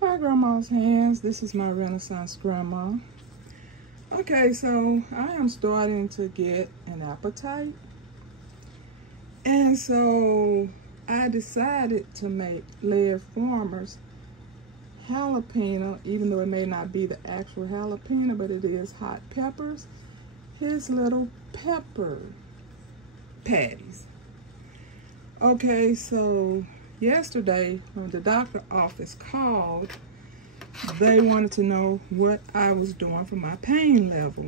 Hi, Grandma's Hands. This is my Renaissance grandma. Okay, so I am starting to get an appetite. And so I decided to make Laird Farmer's jalapeno, even though it may not be the actual jalapeno, but it is hot peppers. His little pepper patties. Okay, so yesterday when the doctor office called, they wanted to know what I was doing for my pain level.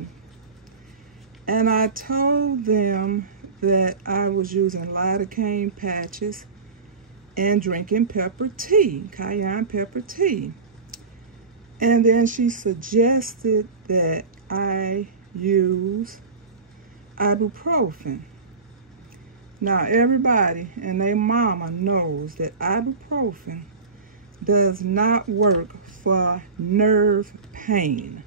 And I told them that I was using lidocaine patches and drinking pepper tea, cayenne pepper tea. And then she suggested that I use ibuprofen. Now everybody and their mama knows that ibuprofen does not work for nerve pain.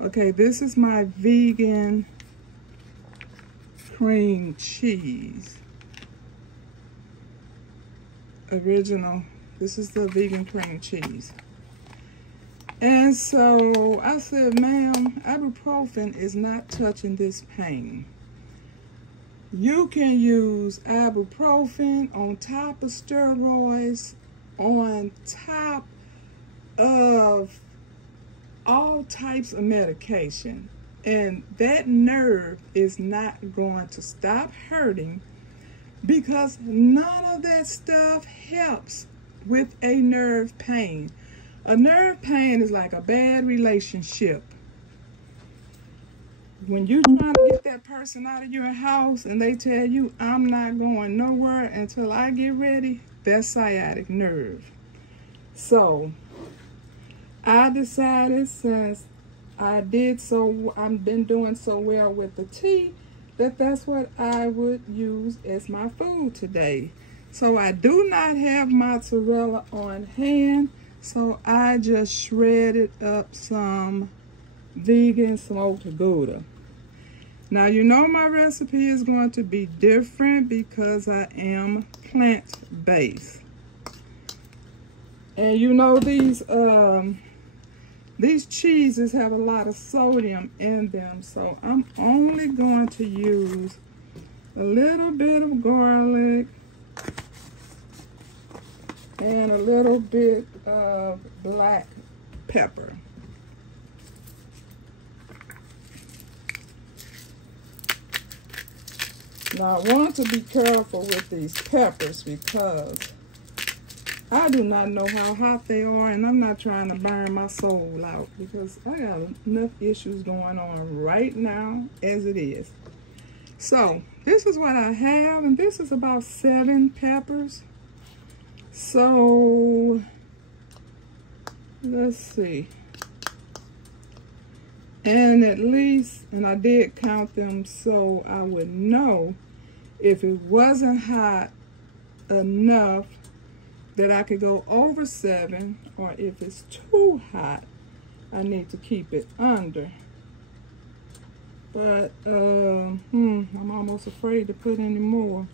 Okay, this is my vegan cream cheese. Original. This is the vegan cream cheese. And so I said, ma'am, ibuprofen is not touching this pain. You can use ibuprofen on top of steroids, on top of all types of medication. And that nerve is not going to stop hurting because none of that stuff helps with a nerve pain. A nerve pain is like a bad relationship. When you try to get that person out of your house and they tell you, I'm not going nowhere until I get ready, that's sciatic nerve. So I decided, since I've been doing so well with the tea, that's what I would use as my food today. So I do not have mozzarella on hand, so I just shredded up some vegan smoked Gouda. Now you know my recipe is going to be different because I am plant-based. And you know these cheeses have a lot of sodium in them, so I'm only going to use a little bit of garlic and a little bit of black pepper. Now I want to be careful with these peppers because I do not know how hot they are, and I'm not trying to burn my soul out because I got enough issues going on right now as it is. So this is what I have, and this is about 7 peppers. So let's see. And at least, and I did count them so I would know if it wasn't hot enough that I could go over 7, or if it's too hot, I need to keep it under. But I'm almost afraid to put any more.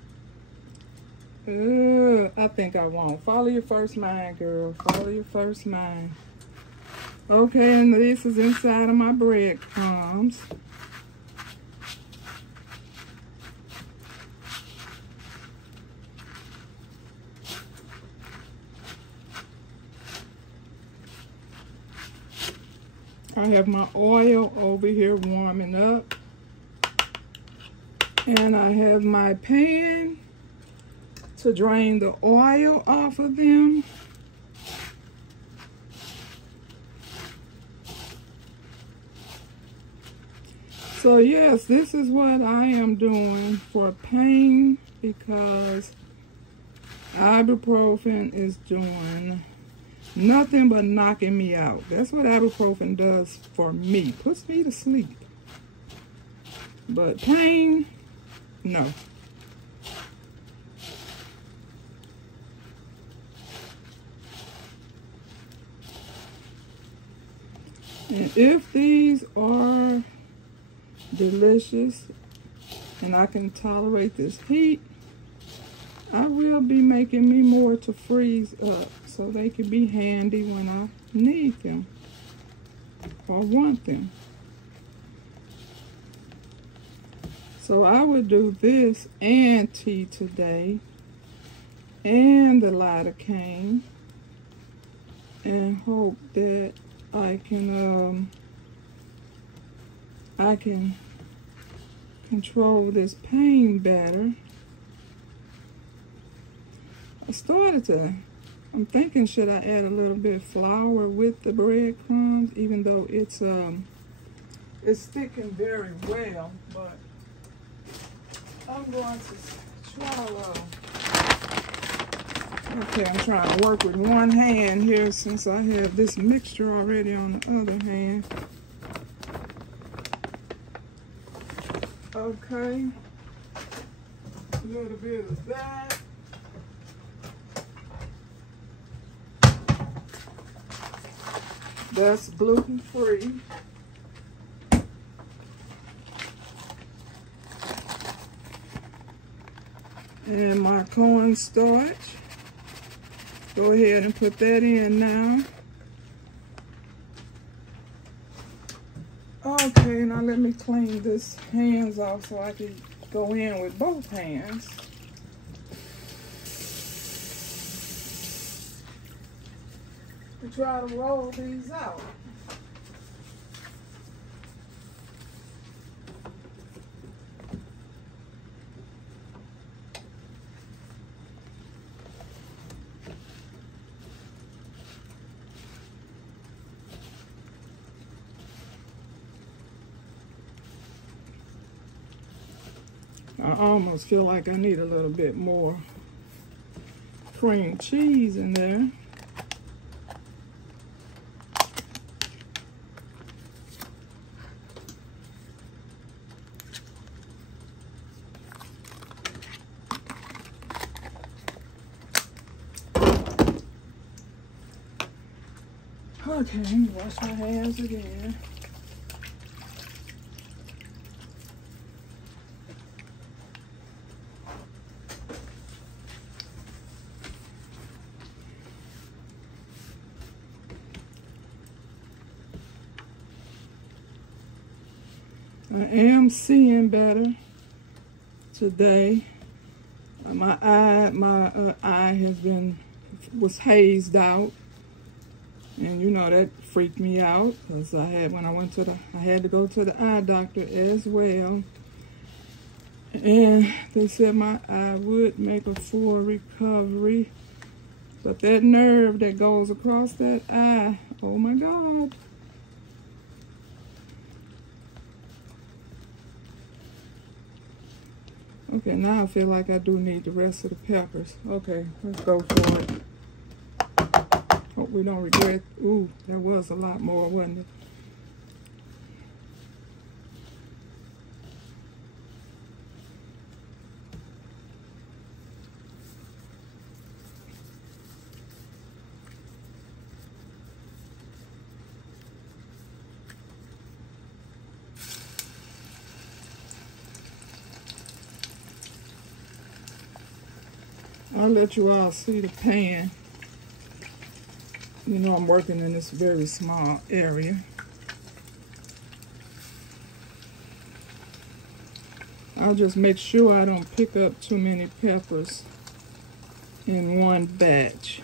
I think I won't. Follow your first mind, girl. Follow your first mind. Okay, and this is inside of my breadcrumbs. I have my oil over here warming up. And I have my pan to drain the oil off of them. So yes, this is what I am doing for pain because ibuprofen is doing nothing but knocking me out. That's what ibuprofen does for me. Puts me to sleep. But pain, no. And if these are delicious and I can tolerate this heat, I will be making me more to freeze up. so they can be handy when I need them or want them. So I would do this and tea today and the lidocaine and hope that I can control this pain better. I'm thinking, should I add a little bit of flour with the breadcrumbs, even though it's sticking very well, but I'm going to try. Okay, I'm trying to work with one hand here since I have this mixture already on the other hand. Okay, a little bit of that. That's gluten-free. And my cornstarch. Go ahead and put that in now. Okay, now let me clean this hands off so I can go in with both hands. And try to roll these out. I almost feel like I need a little bit more cream cheese in there. Okay, wash my hands again. I am seeing better today. My eye was hazed out, and you know that freaked me out because I had to go to the eye doctor as well, and they said my eye would make a full recovery, but that nerve that goes across that eye, oh my God. Okay, now I feel like I do need the rest of the peppers. Okay, let's go for it. Hope we don't regret. Ooh, there was a lot more, wasn't it? I'll let you all see the pan. You know I'm working in this very small area. I'll just make sure I don't pick up too many peppers in one batch.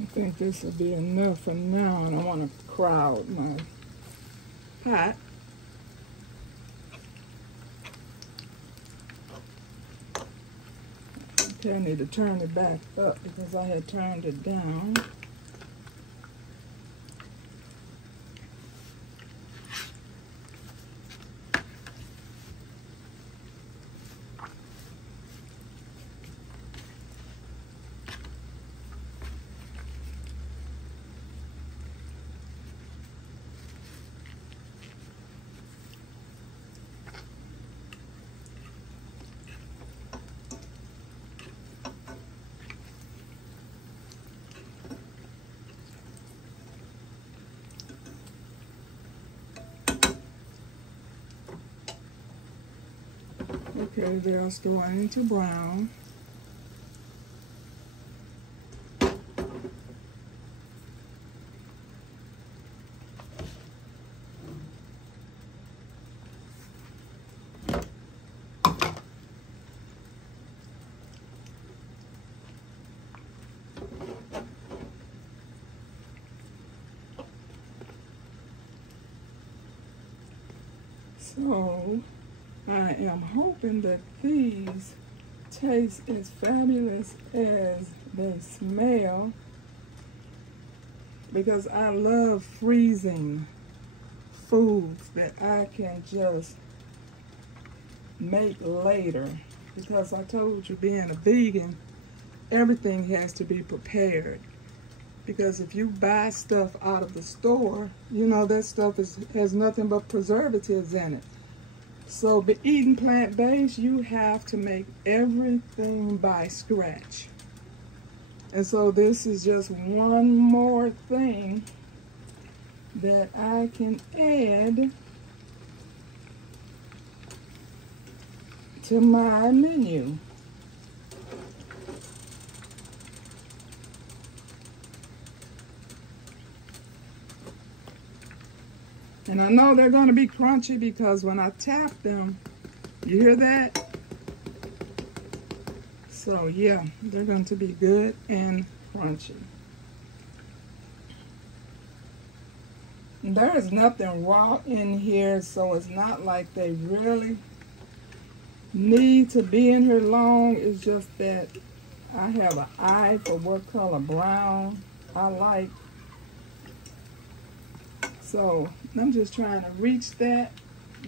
I think this will be enough for now, and I want to crowd my pot. Okay, I need to turn it back up because I had turned it down. Okay, they're starting to brown. So, I am hoping that these taste as fabulous as they smell, because I love freezing foods that I can just make later. Because I told you, being a vegan, everything has to be prepared. Because if you buy stuff out of the store, you know that stuff has nothing but preservatives in it. So, but eating plant-based, you have to make everything by scratch. And so this is just one more thing that I can add to my menu. And I know they're going to be crunchy because when I tap them, you hear that? So yeah, they're going to be good and crunchy. There is nothing raw in here, so it's not like they really need to be in here long. It's just that I have an eye for what color brown I like. So I'm just trying to reach that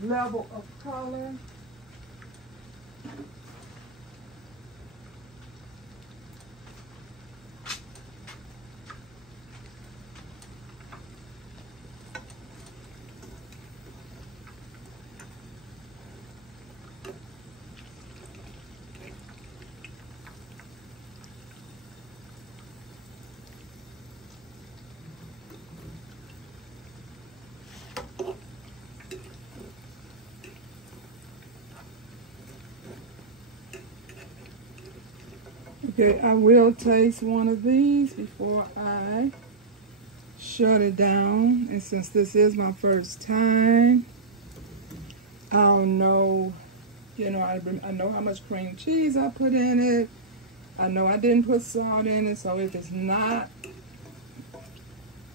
level of color. Okay, I will taste one of these before I shut it down. And since this is my first time, I'll know, you know, I know how much cream cheese I put in it. I know I didn't put salt in it, so if it's not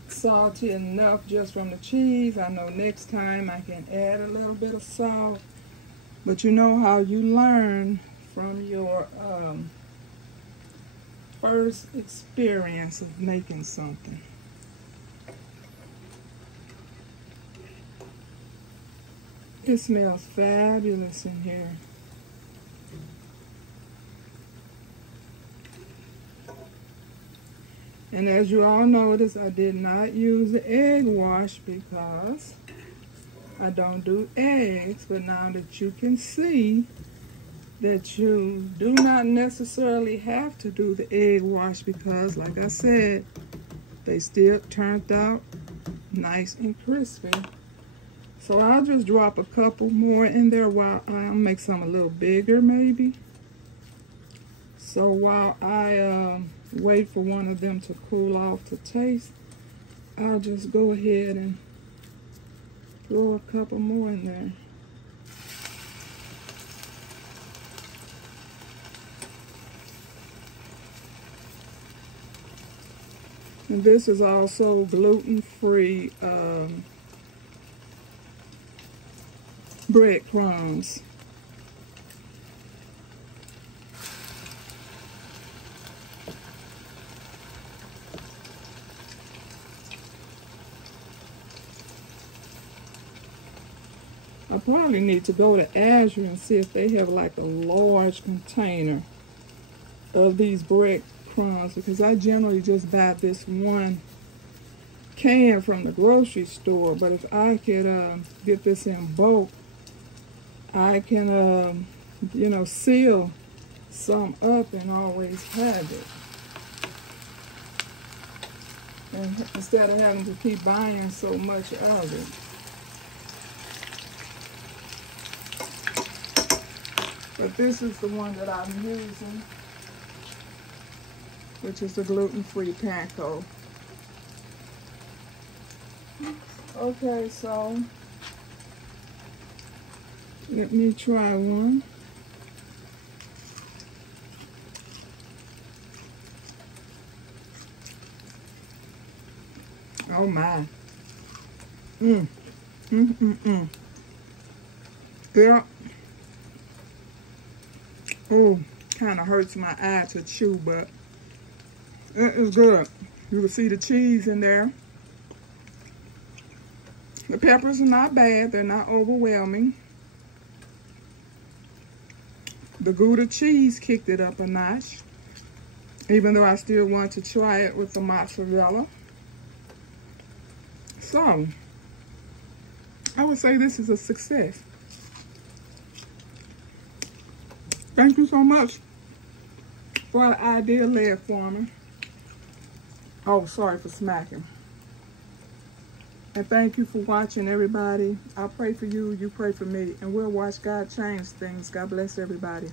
salty enough just from the cheese, I know next time I can add a little bit of salt. But you know how you learn from your first experience of making something. It smells fabulous in here. And as you all notice, I did not use the egg wash because I don't do eggs. But now that you can see that you do not necessarily have to do the egg wash, because like I said, they still turned out nice and crispy. So I'll just drop a couple more in there while I'll make some a little bigger maybe. So while I wait for one of them to cool off to taste, I'll just go ahead and throw a couple more in there. And this is also gluten-free breadcrumbs. I probably need to go to Azure and see if they have like a large container of these breadcrumbs, because I generally just buy this one can from the grocery store. But if I could get this in bulk, I can, you know, seal some up and always have it. And instead of having to keep buying so much of it. But this is the one that I'm using, which is the gluten-free panko. Okay, so let me try one. Oh my. Yeah. Oh, kind of hurts my eye to chew, but it is good. You can see the cheese in there. The peppers are not bad. They're not overwhelming. The Gouda cheese kicked it up a notch, even though I still want to try it with the mozzarella. So, I would say this is a success. Thank you so much for the idea, Lead Farmer. Oh, sorry for smacking. And thank you for watching, everybody. I pray for you, you pray for me, and we'll watch God change things. God bless everybody.